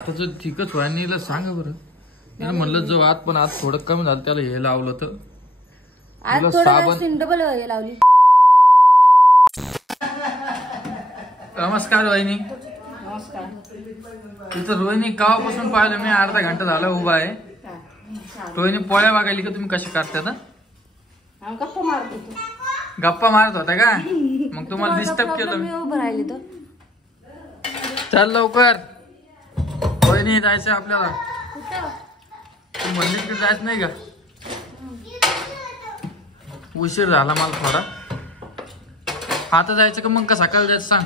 आता जो ठीकच व्हायला सांगा बरं. मी म्हणलं जो आत पण आज थोडं कमी झालं त्याला हे लावलं तर आज थोडं डबल हे लावली. नमस्कार वहिनी. नमस्कार. तिथं रोहिणी कावापासून पाहिलं मी अर्धा घंटा झाला उभा आहे. रोहिणी पोळ्या बघायली का तुम्ही कशी करता ना? गप्पा मारत होतो. गप्पा मारत होता का? मग तुम्हाला डिस्टर्ब केलं मी. उभं राहिले तर चल लवकर. रोहिणी जायचं आपल्याला. तू म्हणली की जायचं नाही का? उशीर झाला मला थोडा. आता जायचं का मग का सकाळी जायचं सांग.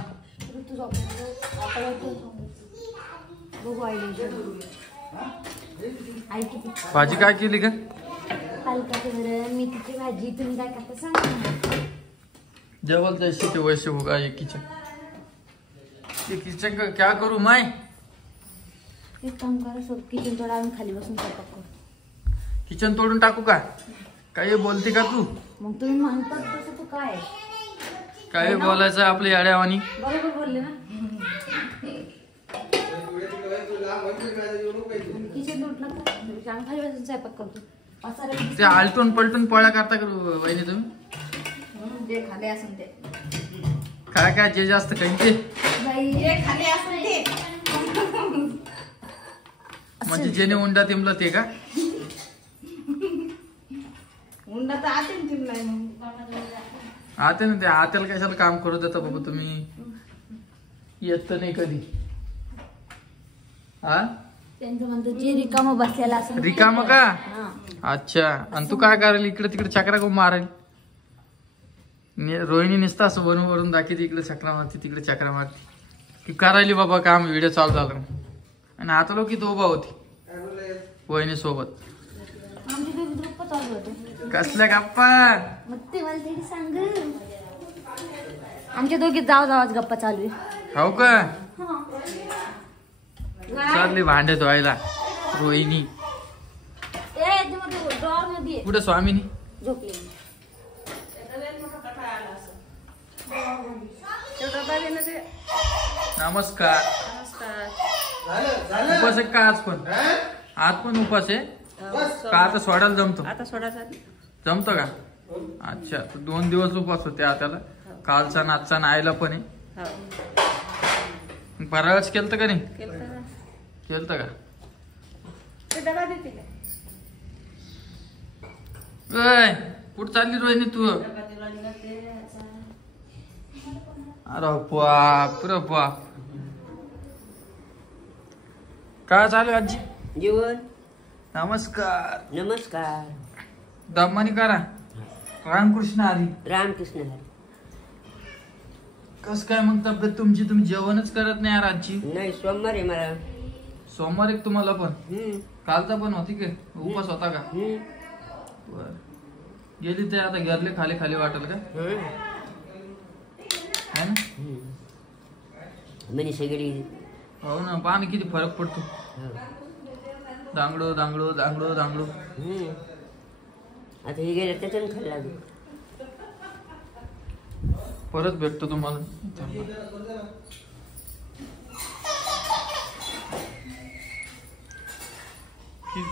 भाजी काय केली का? मेथीची भाजी. तुम्ही काय करता सांगा. जेवल जायची ते वैसे होगा ये किचन. ये किचन का क्या करू मैं? एक काम करा, सब किचन थोडा आम्ही खाली बसून स्वयंपाक करू. किचन तोडून टाकू का? काय बोलते का तू? मग तुम्ही म्हणता तसं तू काय काय बोलायचं आपल्या याड्यावानी. बरोबर बोलले ना. किचन तोडलं का आम्ही खाली बसून स्वयंपाक करतो. ते आलटून पलटून पोळ्या करता का वहिनी तुम्ही? जे खाले असेल ते काय काय जे जास्त काही ते जे खाले असेल ते म्हणजे जेने उंडा तिमला ते का? उंडा तर आते तिमलाय. मग आते ना ते आत्याला कशाला काम करू देता बाबा तुम्ही? येत तर नाही कधी. हा त्यांचं म्हणतो जे रिकामं बसलेला असं रिकाम का? अच्छा. आणि तू काय करायला इकडे तिकडे चक्रा करून मारेल? रोहिणी निसता असं बनवून वरून दाखवते, इकडे चक्रा मारते तिकडे चक्रा मारते. की करायली बाबा काम. व्हिडिओ चालू झाला आणि आता लोक इथं उभा होती वहिनी सोबत. आमच्या दोघी गप्पा चालू होते. कसल्या गप्पा? मग ते मला तरी सांग. आमच्या दोघी जावाच गप्पा चालू आहे. हो का? चालली भांडे धुवायला रोहिणी. कुठे स्वामीनी झोपली. नमस्कार. उपास आहे का आज पण? आज पण उपास आहे का? आता सोडायला जमतो? आता सोडायचा जमतो का? अच्छा. 2 दिवस उपास होते आताला. कालचा नाचचा आयला पण आहे. फराळच केलतं का नाही? केलतं का? कुठं चालली रोहिणी तू? अरे बाप रे बाप. काय चालू आजी? जेवण. नमस्कार. नमस्कार. दमानी करा. रामकृष्ण हरी. रामकृष्ण हरी. कस काय मग तब्येत तुमची? तुम्ही जेवणच करत नाही यार आजी. नाही, सोमवार आहे मला. सोमवार एक तुम्हाला पण? कालचा पण होती का? उपास होता का? बर. गेली ते आता घरले खाली खाली वाटेल का? है ना? म्हणे सगळी. हो ना. पाणी किती फरक पडतो. दांगडो दांगडो दांगडो दांगडो. आता हे गेलं त्याच्यानं खायला लागेल. परत भेटतो तुम्हाला.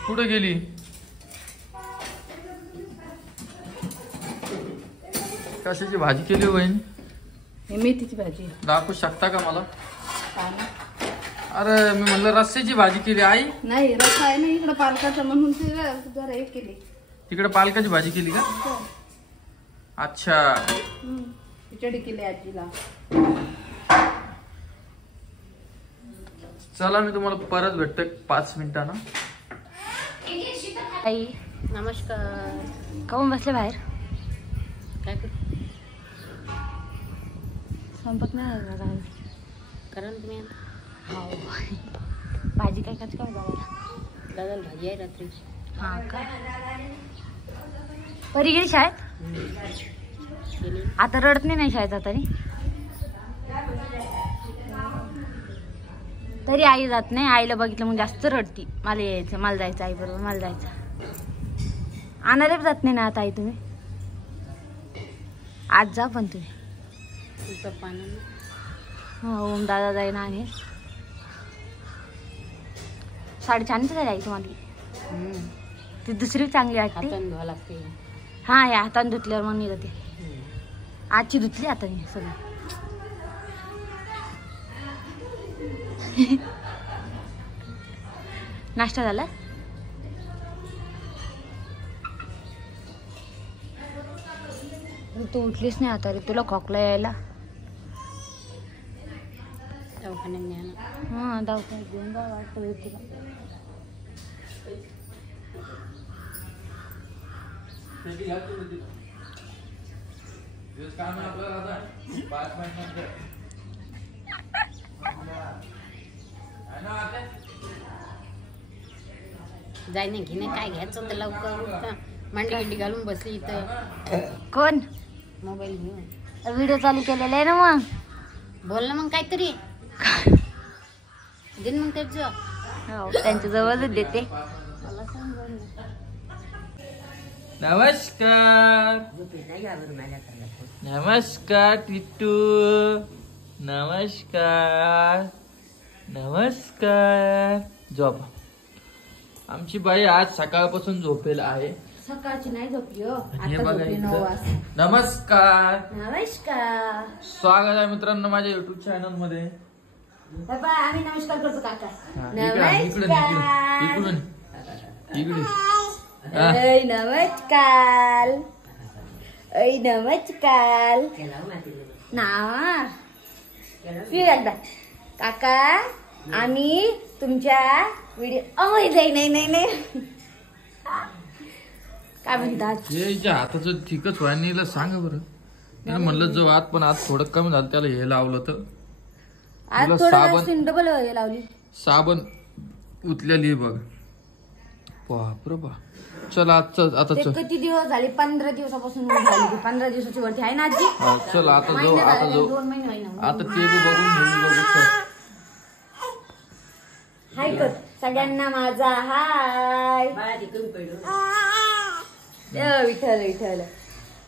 कुठे गेली? कशाची भाजी केली वहिनी? मेथीची भाजी. दाखवू शकता का मला? अरे मी म्हणलं रस्स्याची भाजी केली आई. नाही, रस्सा आहे ना इकडे पालकाचा म्हणून ते जरा एक केली. तिकडे पालकाची भाजी केली का? अच्छा. खिचडी केली आजीला. चला मी तुम्हाला परत भेटतो 5 मिनिटांना. आई नमस्कार. काऊन बसले बाहेर? काय करू? संपत नाही करा तुम्ही. हो. भाजी काय करते काय दादाला? दादाला भाजी आहे रात्री. हा का? परी गेली शाळेत? आता रडत नाही शाळेत आता तरी आई जात नाही. आईला बघितलं मग जास्त रडती. मला यायचं, मला जायचं, आई बरोबर मला जायचं. आणायला जात नाही ना आता आई तुम्ही? आज जा पण तुम्ही. ओम दादा जाईन आणि साडेचारच झाली तुम्हाला. ती दुसरी चांगली वाटते. हाताने धुवा लागते. हा या हाताने धुतल्यावर मग निघते. आजची धुतली आता मी सगळी. नाश्ता झाला. तू उठलीच नाही आता रे. तुला खोकला यायला. दवाखान्यात न्या ना. हा दवाखान्यात घेऊन जा वाटतं तुला. जाय नाही घे नाही काय घ्यायचं तर लवकर उठता. मांडी गिंडी घालून बसली इथं. कोण मोबाईल घेऊन व्हिडिओ चालू केलेला आहे ना. मग बोल ना मग काहीतरी. दिन मग त्याचं हो त्यांच्या जवळच देते. मला सांग बोल ना. नमस्कार नमस्कार टिट्टू. नमस्कार नमस्कार. झोप. आमची बाई आज सकाळपासून झोपेल आहे. सकाळची नाही झोपली हो. हे आता बघा झोपली इथं. 9 वाजता. नमस्कार नमस्कार. स्वागत आहे मित्रांनो माझ्या युट्यूब चॅनल मध्ये. बाबा आम्ही नमस्कार करतो काका. हा, इकडून इकडून इकडे. हा. ऐ नमस्कार. ऐ नमस्कार. ना फिर एकदा काका आम्ही तुमच्या व्हिडिओ. नाही नाही नाही काय म्हणतात. हे हाताचं ठीकच व्हायला सांगा बरं. त्याला म्हणलं जो आत पण आज थोडं कमी झालं त्याला हे लावलं तर आज तुला थोडं डबल लावली. साबण उतलेली बघ. बापरे बा. चल आजचं आता ते चल. किती दिवस झाले. 15 दिवसापासून झाली. 15 दिवसाची वरती आहे ना आजी. हा, चल आता जो महिना आता झाला, जो 2 महिने होईना. आता ते बी बघून हे बी बघू. चल. हाय कर सगळ्यांना माझा हाय. विठ्ठल विठ्ठल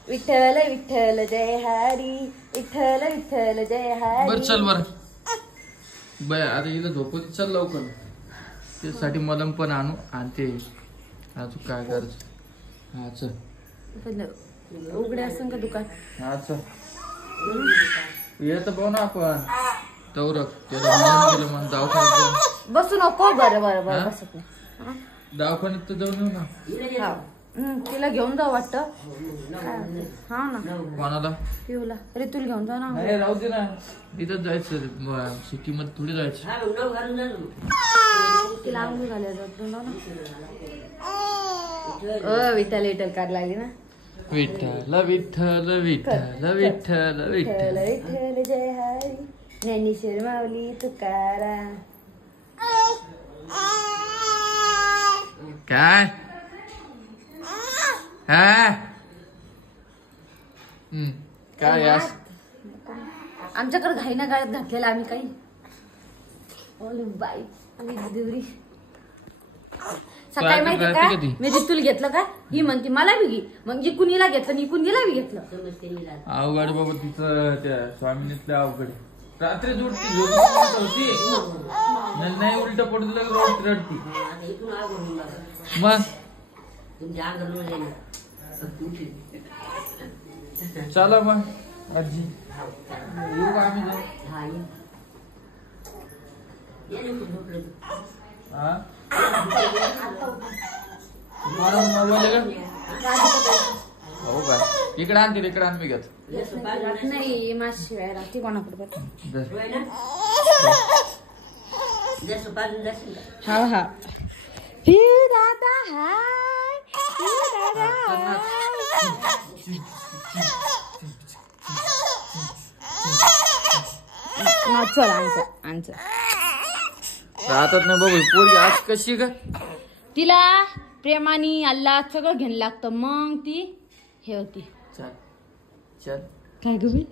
विठ्ठल विठ्ठल जय हरी. विठ्ठल विठ्ठल जय हरी. बर चल बर बाय. आता हिला झोपत चल लवकर. त्यासाठी मलम पण आणू आणि ते अजून काय करायचं. हा चल. उघडे असेल का दुकान. हा चल येत पाहू ना आपण. तवरक त्याला म्हणून गेलं दवाखान्यात जाऊन. बसू नको. बरं बरं बरं हा? बसत नाही. दवाखान्यात तर जाऊन येऊ ना. हा. तिला घेऊन जाऊ वाटतं. हा ना कोणाला पिऊला ऋतूला घेऊन जाऊ ना. नाही राहू दे ना. इथंच जायचं सिटी मध्ये थोडी जायचं. तिला आंघोळ घालायला जाऊ ना. विठ्ठल विठ्ठल कार लागली ना. विठ्ठल विठ्ठल विठ्ठल विठ्ठल विठ्ठल विठ्ठल. विठ्ठल जय हरी. ज्ञानेश्वर माऊली तुकाराम. काय हा काय यास. आमच्याकडे घाईना गाळ्यात घातलेला आम्ही काही. ओली बाई आम्ही देवरी. सकाळी तू माहिती राहते का कधी? मी जितूल घेतलं का. ही म्हणते मला बी घे. मग जिकून हिला घेतलं निकून हिला बी घेतलं. अवघड बाबा तिचं त्या स्वामिनीतल्या अवघड. रात्री उठती होती नाही उलट पडू दिलं रडती. मग चला मग आजी येऊ का आम्ही जाऊ. हा मोबाईल हो का. इकडे आणतील इकडे आण मी घेत. नाही माझ्याशिवाय राहते कोणाकडे. हा हा पिऊ दादा हाय. पिऊ दादा हाय. चल आमचं राहतात नाही बघू पोरगी आज कशी का. तिला प्रेमाने अल्ला सगळं घ्यायला लागतं. मग ती हे होती. चल चल काय गं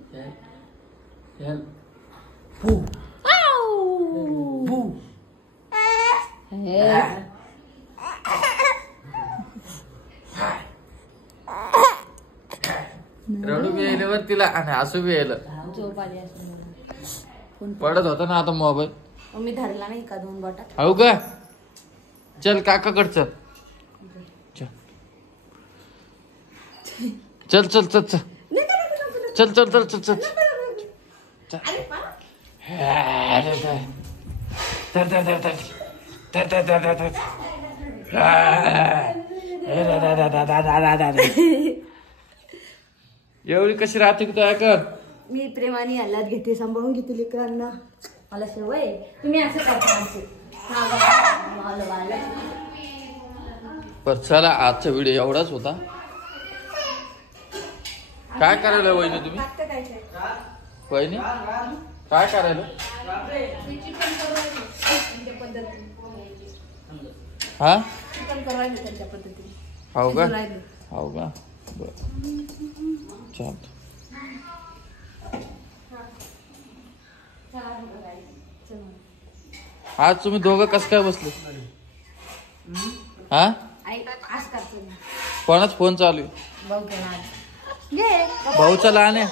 रडू बी यायला वर तिला आणि हसू बी यायला. झोप आली असं पडत होता ना आता मोबाईल. मी धरला नाही का 2 बोटात. हो का चल काकाकड चल चल चल चल चल चल चल चल चल चल एवढी कशी राहते की तू कर. मी प्रेमाने हालात घेते, सांभाळून घेते लेकरांना. मला सवय आहे. तुम्ही असं करता आमचे. पर चला आजचा व्हिडिओ एवढाच होता. काय करायला वहिनी तुम्ही? वहिनी काय करायला? हा हो का? हो का? चाल आज तुम्ही दोघं कसं काय बसले? हा कोणाच फोन चालू आहे? भाऊचा लहान आहे.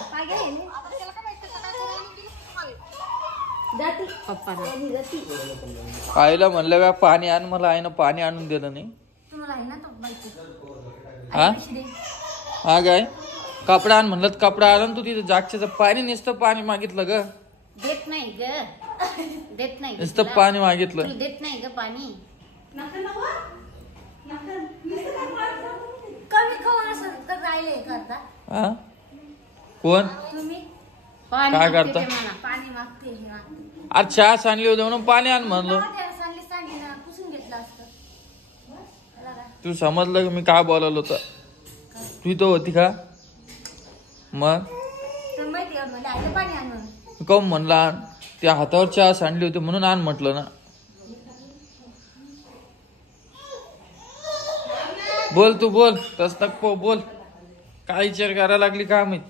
आईला म्हणलं का पाणी आण, मला आईनं पाणी आणून दिलं नाही. हा हा काय कपडा आण म्हणलं, कपडा आण. तू तिथे जागच्याचं पाणी नुसतं पाणी मागितलं ग. देत नाही ग, देत नाही. नुसतं पाणी मागितलं. देत नाही ग पाणी. कमी खाऊन असं तर राहिले करता हा कोण काय करता? पाणी मागते. आज चहा सांडली होती म्हणून पाणी आण म्हणलो. पुसून घेतलं असतं. तू समजलं की मी काय बोलावलं होतं? तू तो होती का मग? पाणी आणून कम म्हणलं आण. त्या हातावर चहा सांडली होती म्हणून आण म्हटलं ना. बोल तू बोल, तस तक बोल. काय विचार करायला लागली काय माहित?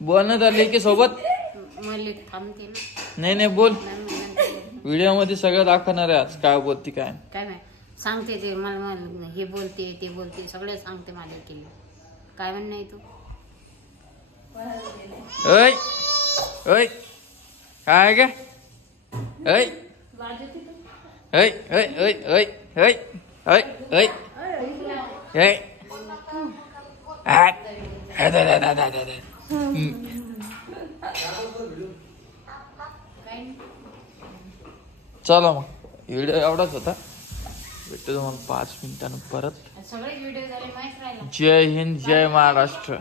बोल ना त्या लेकी सोबत. थांबते ना. नाही नाही बोल. व्हिडिओ मध्ये सगळं दाखवणार आहे आज काय बोलती काय. काय नाही सांगते ते मला हे बोलते ते बोलते सगळे सांगते माझ्या केली. काय म्हणणं आहे तू? ऐ ऐ काय ग? ऐ ऐ ऐ ऐ ऐ ऐ ऐ ऐ ऐ चला मग व्हिडिओ एवढाच होता. भेटतो तुम्हाला 5 मिनिटांनी परत. सगळे व्हिडिओ झाले माहित राहिला. जय हिंद जय महाराष्ट्र.